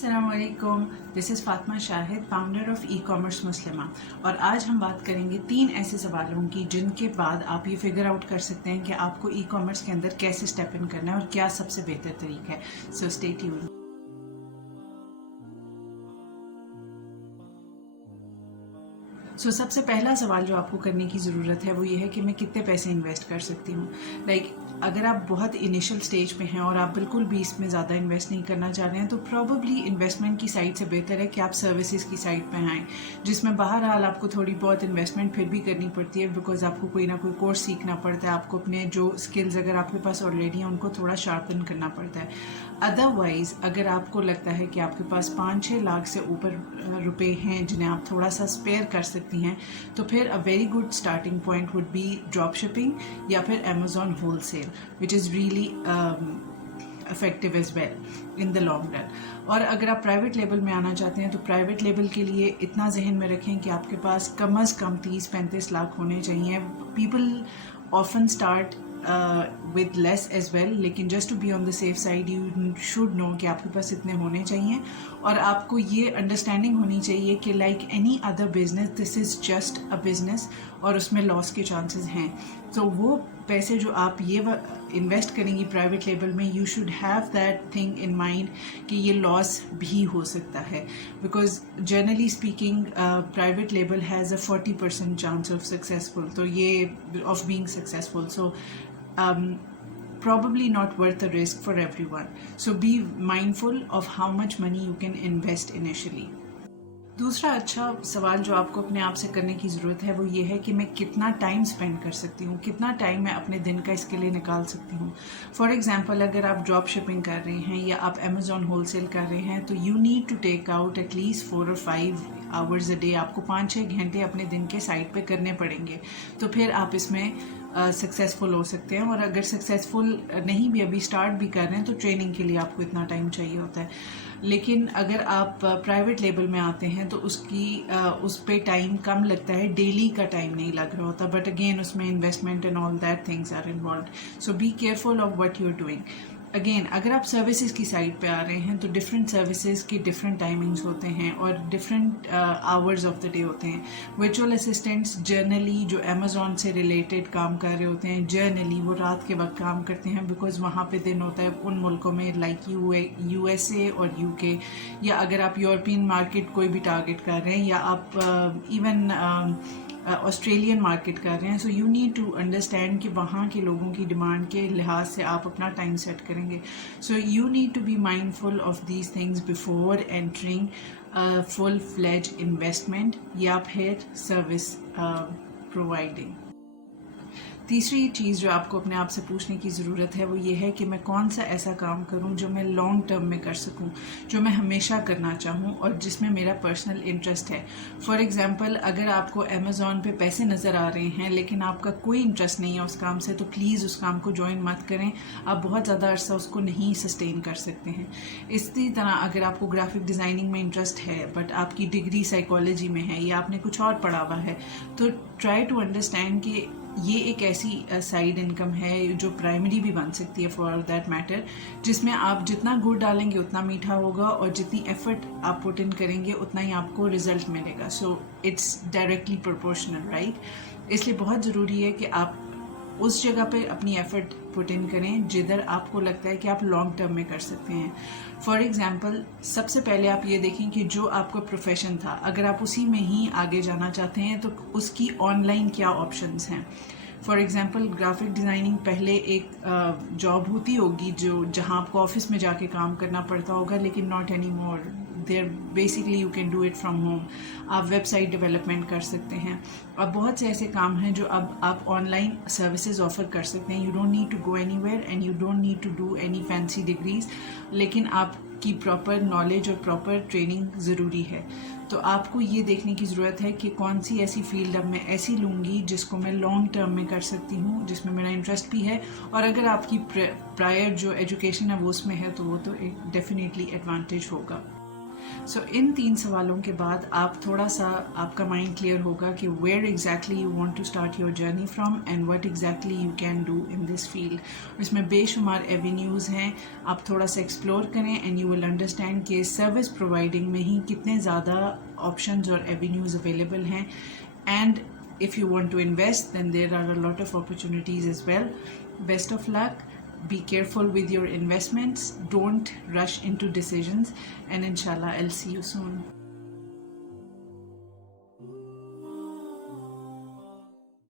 अस्सलाम वालेकुम, this is Fatima Shahid, founder of e-commerce Muslima. और आज हम बात करेंगे 3 ऐसे सवालों की जिनके बाद आप ये फिगर आउट कर सकते हैं कि आपको ई-कॉमर्स के अंदर कैसे स्टेप इन करना है और क्या सबसे बेहतर तरीका है। So stay tuned. सबसे पहला सवाल जो आपको करने की ज़रूरत है वो ये है कि मैं कितने पैसे इन्वेस्ट कर सकती हूँ। अगर आप बहुत इनिशियल स्टेज पे हैं और आप बिल्कुल भी इसमें ज़्यादा इन्वेस्ट नहीं करना चाह रहे हैं तो प्रॉबली इन्वेस्टमेंट की साइड से बेहतर है कि आप सर्विसेज की साइड पे आएँ, जिसमें बहरहाल आपको थोड़ी बहुत इन्वेस्टमेंट फिर भी करनी पड़ती है, बिकॉज आपको कोई ना कोई कोर्स सीखना पड़ता है, आपको अपने जो स्किल्स अगर आपके पास ऑलरेडी हैं उनको थोड़ा शार्पन करना पड़ता है। अदरवाइज़ अगर आपको लगता है कि आपके पास 5-6 लाख से ऊपर रुपए हैं जिन्हें आप थोड़ा सा स्पेयर कर सकती हैं, तो फिर a very good starting point would be drop shipping या फिर Amazon wholesale, which is really effective as well in the long run. और अगर आप प्राइवेट लेबल में आना चाहते हैं तो प्राइवेट लेबल के लिए इतना जहन में रखें कि आपके पास कम अज़ कम 30-35 लाख होने चाहिए। People often start with less as well, लेकिन just to be on the safe side you should know कि आपके पास इतने होने चाहिए। और आपको ये अंडरस्टैंडिंग होनी चाहिए कि like any other business this is just a business और उसमें लॉस के चांसेस हैं। तो वो पैसे जो आप ये इन्वेस्ट करेंगी प्राइवेट लेबल में, you should have that thing in mind कि ये लॉस भी हो सकता है, because generally speaking private label has a 40% chance of successful, तो ये of being successful. So probably not worth the risk for everyone. So be mindful of how much money you can invest initially. दूसरा अच्छा सवाल जो आपको अपने आप से करने की ज़रूरत है वो ये है कि मैं कितना टाइम स्पेंड कर सकती हूँ, कितना टाइम मैं अपने दिन का इसके लिए निकाल सकती हूँ। फॉर एग्जांपल अगर आप ड्रॉप शिपिंग कर रहे हैं या आप अमेज़ॉन होलसेल कर रहे हैं तो you need to take out at least 4 or 5 hours a day. आपको 5-6 घंटे अपने दिन के साइड पे करने पड़ेंगे, तो फिर आप इसमें सक्सेसफुल हो सकते हैं। और अगर सक्सेसफुल नहीं भी अभी स्टार्ट भी कर रहे हैं तो ट्रेनिंग के लिए आपको इतना टाइम चाहिए होता है। लेकिन अगर आप प्राइवेट लेबल में आते हैं तो उस पे टाइम कम लगता है, डेली का टाइम नहीं लग रहा होता, बट अगेन उसमें investment and all that things are involve. So be careful of what you are doing. Again अगर आप सर्विसेज की साइड पे आ रहे हैं तो डिफरेंट सर्विसेज के डिफरेंट टाइमिंग्स होते हैं और different hours of the day होते हैं। वर्चुअल असिस्टेंट्स जर्नली जो अमेज़ॉन से रिलेटेड काम कर रहे होते हैं, जर्नली वो रात के वक्त काम करते हैं, बिकॉज वहाँ पे दिन होता है उन मुल्कों में लाइक USA और UK, या अगर आप यूरोपियन मार्केट कोई भी टारगेट कर रहे हैं या आप इवन ऑस्ट्रेलियन मार्केट कर रहे हैं। So you need to understand कि वहाँ के लोगों की डिमांड के लिहाज से आप अपना टाइम सेट करेंगे। So you need to be mindful of these things before entering full fledge investment या फिर सर्विस प्रोवाइडिंग। तीसरी चीज़ जो आपको अपने आप से पूछने की ज़रूरत है वो ये है कि मैं कौन सा ऐसा काम करूं जो मैं लॉन्ग टर्म में कर सकूं, जो मैं हमेशा करना चाहूं और जिसमें मेरा पर्सनल इंटरेस्ट है। फॉर एग्ज़ाम्पल अगर आपको अमेज़ॉन पे पैसे नज़र आ रहे हैं लेकिन आपका कोई इंटरेस्ट नहीं है उस काम से, तो प्लीज़ उस काम को ज्वाइन मत करें, आप बहुत ज़्यादा अरसा उसको नहीं सस्टेन कर सकते हैं। इसी तरह अगर आपको ग्राफिक डिज़ाइनिंग में इंटरेस्ट है बट आपकी डिग्री साइकोलॉजी में है या आपने कुछ और पढ़ा हुआ है, तो ट्राई टू अंडरस्टैंड कि ये एक ऐसी साइड इनकम है जो प्राइमरी भी बन सकती है फॉर दैट मैटर, जिसमें आप जितना गुड़ डालेंगे उतना मीठा होगा और जितनी एफर्ट आप पुट इन करेंगे उतना ही आपको रिजल्ट मिलेगा। So it's directly proportional, right? इसलिए बहुत ज़रूरी है कि आप उस जगह पे अपनी एफर्ट पुट इन करें जिधर आपको लगता है कि आप लॉन्ग टर्म में कर सकते हैं। फॉर एग्ज़ाम्पल सबसे पहले आप ये देखें कि जो आपका प्रोफेशन था अगर आप उसी में ही आगे जाना चाहते हैं तो उसकी ऑनलाइन क्या ऑप्शंस हैं। फॉर एग्ज़ाम्पल ग्राफिक डिज़ाइनिंग पहले एक जॉब होती होगी जहाँ आपको ऑफिस में जाके काम करना पड़ता होगा, लेकिन not any more, there basically you can do it from home. आप वेबसाइट डेवलपमेंट कर सकते हैं। अब बहुत से ऐसे काम हैं जो अब आप ऑनलाइन सर्विसेज ऑफर कर सकते हैं। You don't need to go anywhere and you don't need to do any fancy degrees, लेकिन आपकी प्रॉपर नॉलेज और प्रॉपर ट्रेनिंग ज़रूरी है। तो आपको ये देखने की ज़रूरत है कि कौन सी ऐसी फील्ड अब मैं ऐसी लूँगी जिसको मैं लॉन्ग टर्म में कर सकती हूँ, जिसमें मेरा इंटरेस्ट भी है, और अगर आपकी प्रायर जो एजुकेशन है वो उसमें है तो वो तो एक डेफिनेटली एडवांटेज होगा। سو ان 3 سوالوں کے بعد آپ تھوڑا سا آپ کا مائنڈ کلیئر ہوگا کہ where exactly you want to start your journey from and what exactly you can do in this field. اس میں بے شمار ایونیوز ہیں, آپ تھوڑا سا ایکسپلور کریں اینڈ یو ول انڈرسٹینڈ کہ سروس پرووائڈنگ میں ہی کتنے زیادہ آپشنز اور ایونیوز اویلیبل ہیں. And if you want to invest, then there are a lot of opportunities as well. Best of luck. Be careful with your investments. Don't rush into decisions. And inshallah, I'll see you soon.